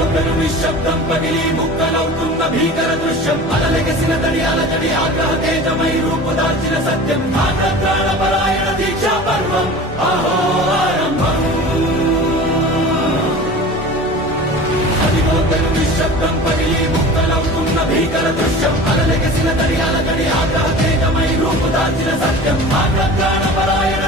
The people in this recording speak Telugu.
అదిగోతను నిశ్శబ్దం పగిలి ముక్కలవుతున్న భీకర దృశ్యం అలలెగసిన తడి అలజడి ఆగ్రహ తేజమై రూపుదాల్చిన సత్యం ప్రాణపరాయణ దీక్షా పర్వం అహో ఆరంభం అదిగోతను నిశ్శబ్దం పగిలి ముక్కలవుతున్న భీకర దృశ్యం అలలెగసిన తడి అలజడి ఆగ్రహ తేజమై రూపుదాల్చిన సత్యం ప్రాణపరాయణ